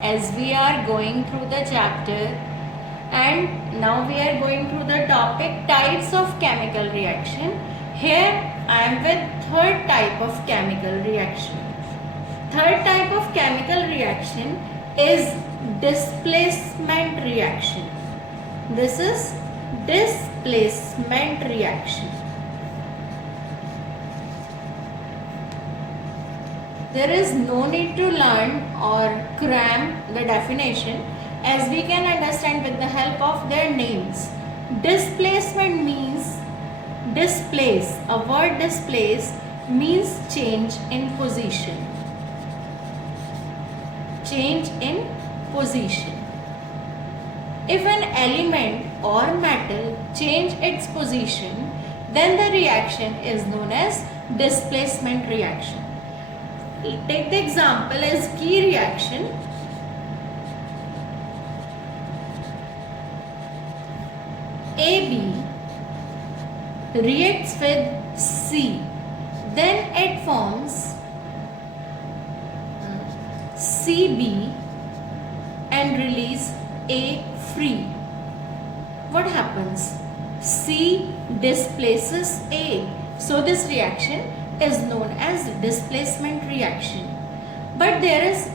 as we are going through the chapter, and now we are going through the topic types of chemical reaction. Here I am with third type of chemical reaction. Third type of chemical reaction is displacement reaction. This is displacement reaction. There is no need to learn or cram the definition, as we can understand with the help of their names. Displacement means displace. A word displace means change in position. Change in position. If an element or metal change its position, then the reaction is known as displacement reaction. Take the example as key reaction. AB reacts with C, then it forms CB and release A free. What happens? C displaces A. So this reaction is known as displacement reaction. But there is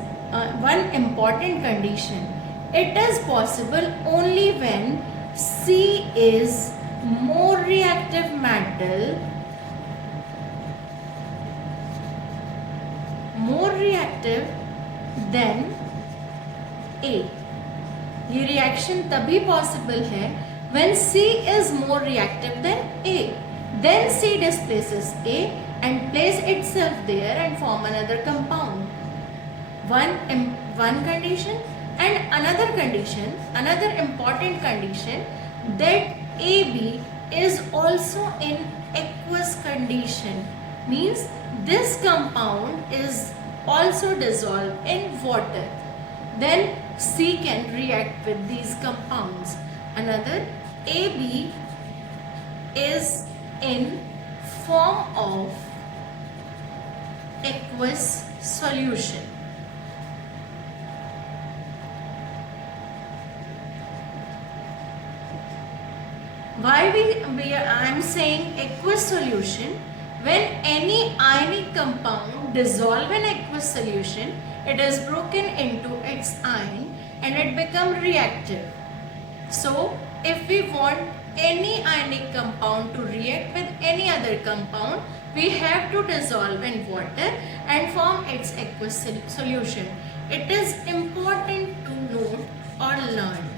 one important condition. It is possible only when C is more reactive metal, more reactive than A. ये reaction तभी possible है when C is more reactive than A. Then C displaces A and place itself there and form another compound. One condition, and another condition, another important condition, that AB is also in aqueous condition, means this compound is also dissolved in water. Then C can react with these compounds. Another, AB is in form of aqueous solution. Why I am saying aqueous solution? When any ionic compound dissolve in aqueous solution, it is broken into its ion and it become reactive. So if we want any ionic compound to react with any other compound, we have to dissolve in water and form its aqueous solution. It is important to note or learn.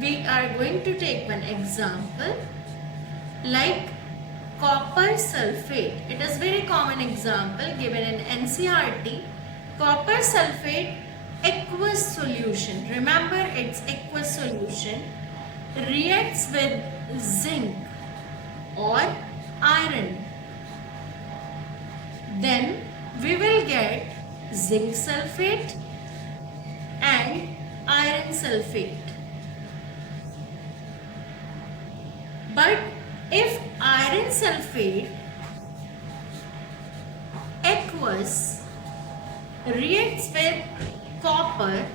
We are going to take one example like copper sulfate. It is very common example given in NCERT. Copper sulfate aqueous solution, remember its aqueous solution, reacts with zinc or iron. Then we will get zinc sulfate and iron sulfate. But if iron sulfate aqueous reacts with copper,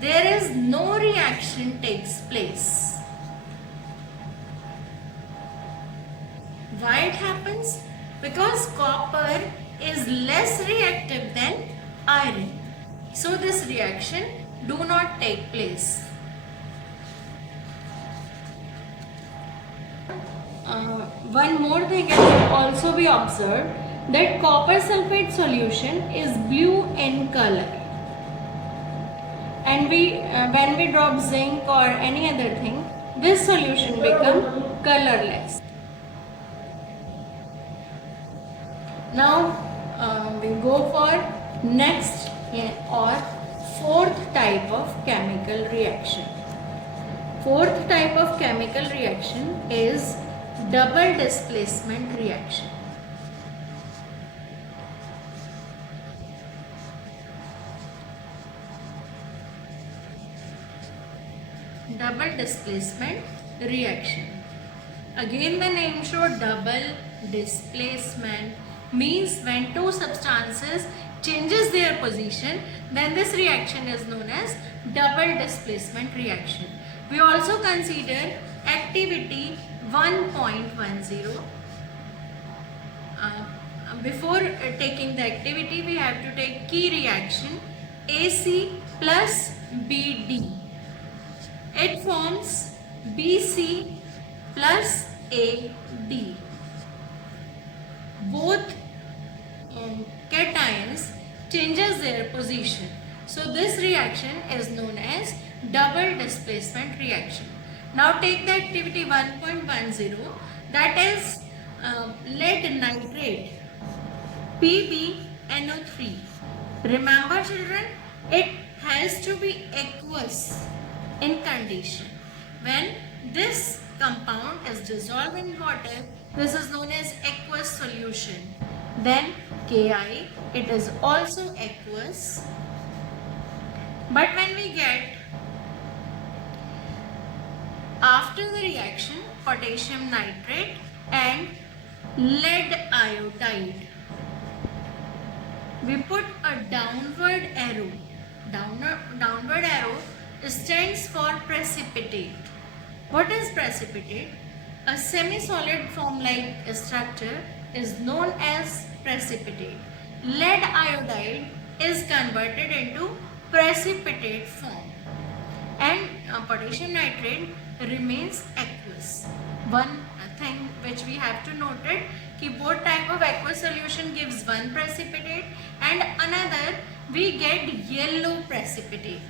there is no reaction takes place. Why it happens? Because copper is less reactive than iron. So this reaction do not take place. One more thing can also be observed, that copper sulfate solution is blue in color, and when we drop zinc or any other thing, this solution become colorless. Now we go for next or fourth type of chemical reaction. Fourth type of chemical reaction is double displacement reaction. Double displacement reaction. Again the name show double displacement means when two substances changes their position, then this reaction is known as double displacement reaction. We also consider activity 1.10. Before taking the activity, we have to take key reaction AC plus BD. It forms BC plus AD. Both cations changes their position. So this reaction is known as double displacement reaction. Now take the activity 1.10, that is lead nitrate PbNO3. Remember children, it has to be aqueous in condition. When this compound is dissolved in water, this is known as aqueous solution. Then Ki, it is also aqueous. But when we get after the reaction potassium nitrate and lead iodide, we put a downward arrow. Downward arrow stands for precipitate. What is precipitate? A semi-solid form-like structure is known as precipitate. Lead iodide is converted into precipitate form, and potassium nitrate remains aqueous. One thing which we have to note it, कि both type of aqueous solution gives one precipitate and another we get yellow precipitate.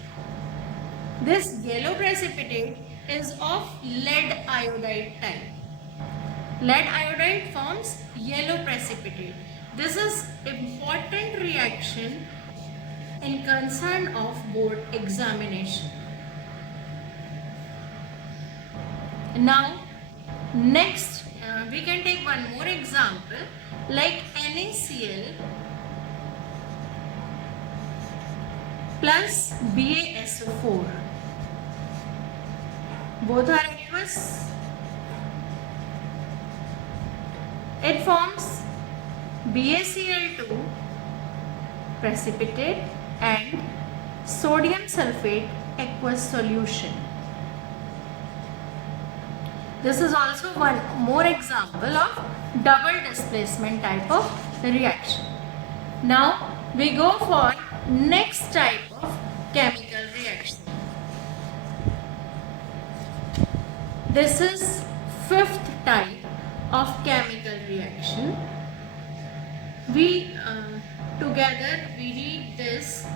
This yellow precipitate is of lead iodide type. Lead iodide forms yellow precipitate. This is important reaction in concern of board examination. Now next we can take one more example like NaCl plus BaSO4. Both are aqueous. It forms BaCl2 precipitate and sodium sulfate aqueous solution. This is also one more example of double displacement type of reaction. Now we go for next type of chemical reaction. This is fifth type of chemical reaction. We together we read this.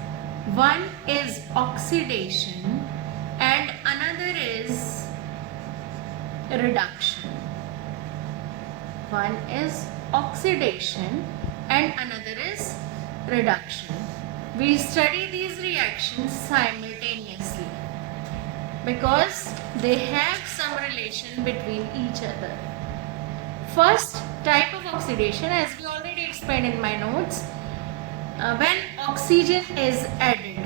One is oxidation and another is reduction. One is oxidation and another is reduction. We study these reactions simultaneously because they have some relation between each other. First type of oxidation, as we already explained in my notes, when oxygen is added.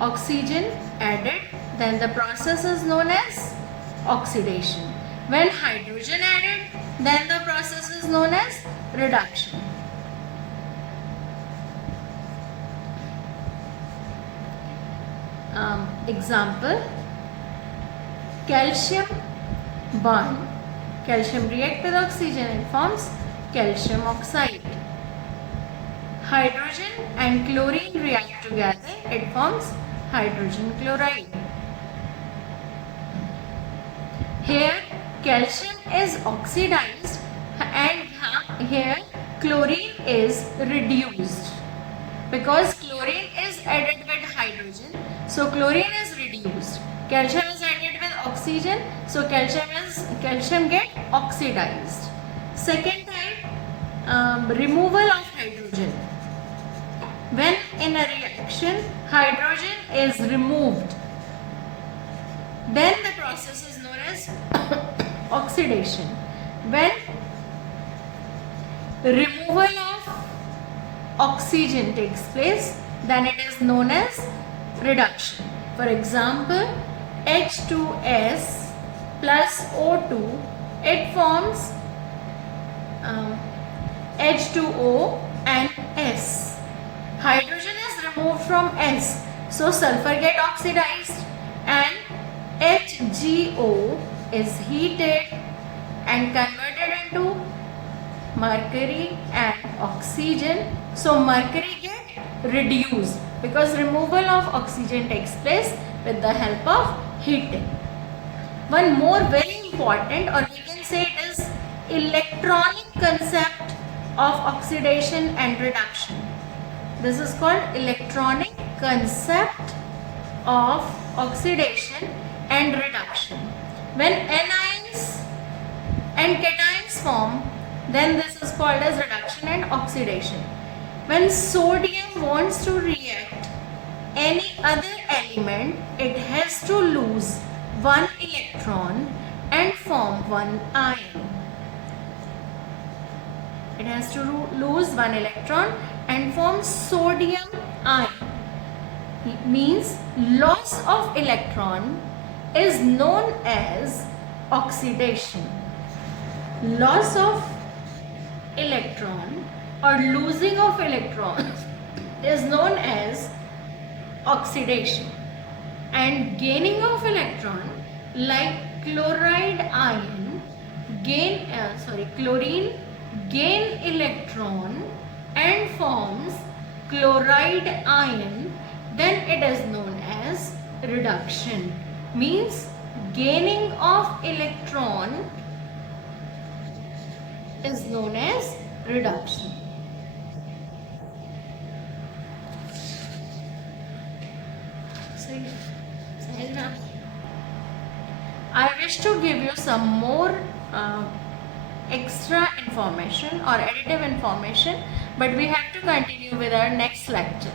Oxygen added, then the process is known as oxidation. When hydrogen added, then the process is known as reduction. Example, calcium bond. Calcium react with oxygen and forms calcium oxide. Hydrogen and chlorine react together, it forms hydrogen chloride. Here calcium is oxidized and here chlorine is reduced. Because chlorine is added with hydrogen, so chlorine is reduced. Calcium is added with oxygen, so calcium get oxidized. Second type, removal of hydrogen. When in a reaction hydrogen is removed, then the process is known as oxidation. When removal of oxygen takes place, then it is known as reduction. For example, H2S plus O2, it forms H2O and S. Hydrogen is removed from S, so sulfur get oxidized, and HgO is heated and converted into mercury and oxygen. So mercury get reduced because removal of oxygen takes place with the help of heating. One more very important, or we can say it is electronic concept of oxidation and reduction. This is called electronic concept of oxidation and reduction. When anions and cations form, then this is called as reduction and oxidation. When sodium wants to react any other element, it has to lose one electron and form one ion. It has to lose one electron and form sodium ion. It means loss of electron is known as oxidation. Loss of electron or losing of electrons is known as oxidation, and gaining of electron, like chlorine gain electron and forms chloride ion, then it is known as reduction. Means gaining of electron is known as reduction. I wish to give you some more extra information or additive information, but we have to continue with our next lecture.